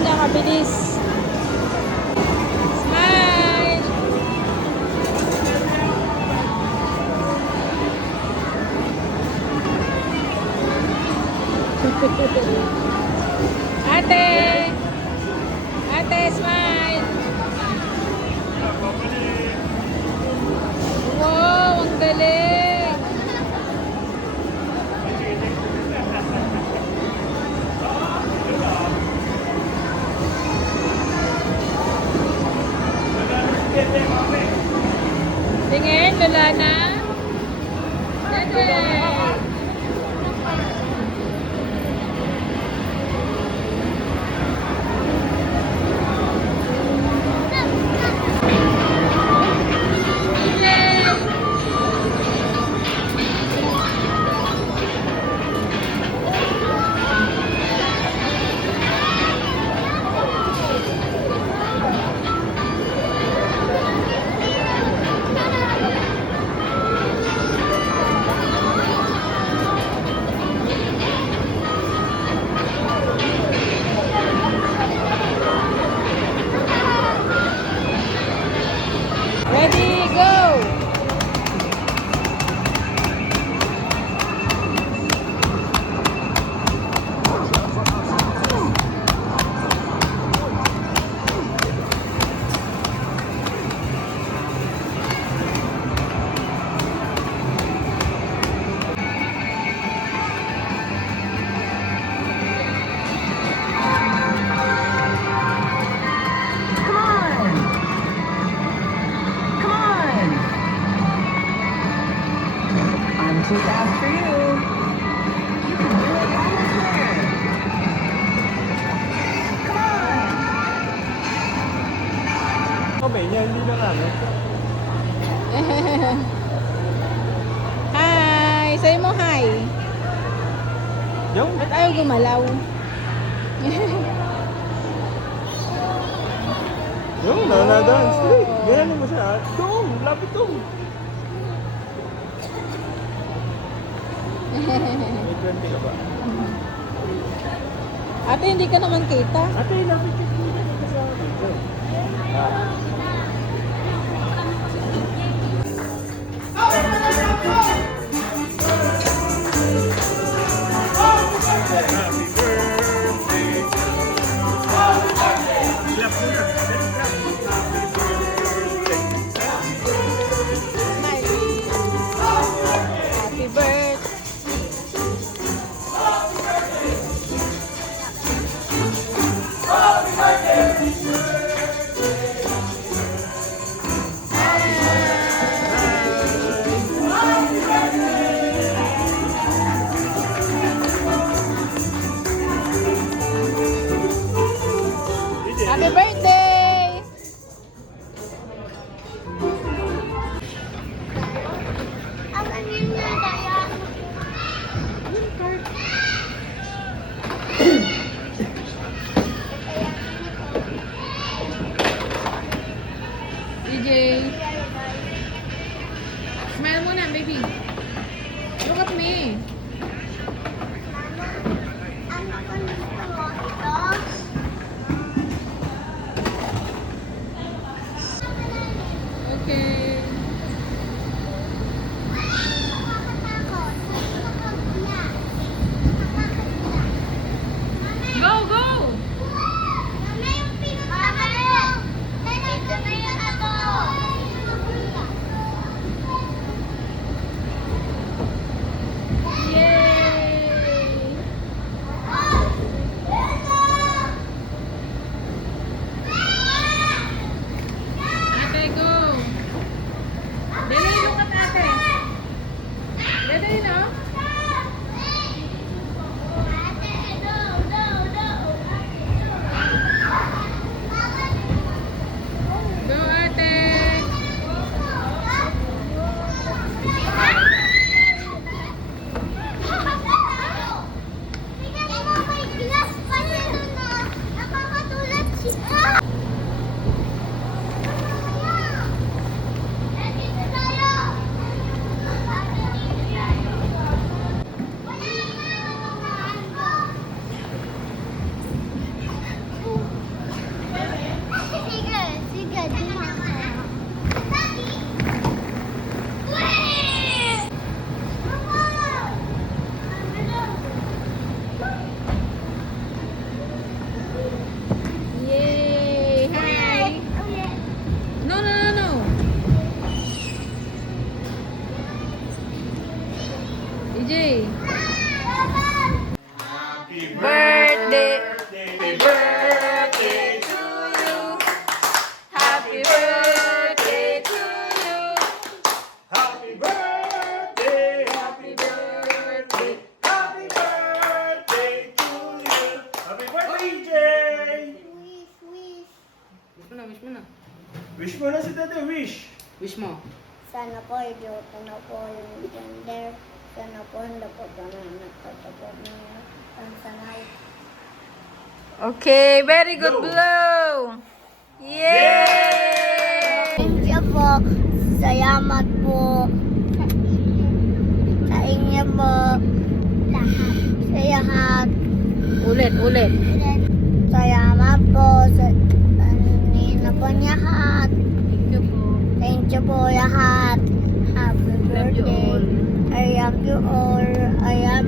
niya kabilis. Smile! Ate! Ate, smile! Wow, ang galing! Tingin, lula na. Dede! Ready, go! Too fast for you. You can do it almost there. Come on. Kamay niya, hindi na ano. Hi! Say mo hi. Yung? Ba't ayaw gumalaw? Yung, na-dance. Hey, ganyan mo siya. Doon, lapit doon. May 20 ka ba? Ate, hindi ka naman kita. Ate, lapit ka sa dito. Happy birthday. ready na ako. Yay! Hi! No, no, no, no. EJ. Birthday. Happy birthday to you. Happy birthday to you. Happy birthday, happy birthday, happy birthday to you. Happy birthday, Jay! Wish mo na, wish mo na. Wish mo na si Dede, wish. Wish mo. Sana po, idiota na po yung gender. Sana po, hindi po kami nagtatapos ng pansanay. Okay, very good blow. Yay! Thank you po. Salamat po. Sa inyo po. Lahat. Sa lahat. Ulit, ulit. Salamat po sa kanina po lahat. Thank you po lahat. Happy Love you birthday. all. I love you all. I love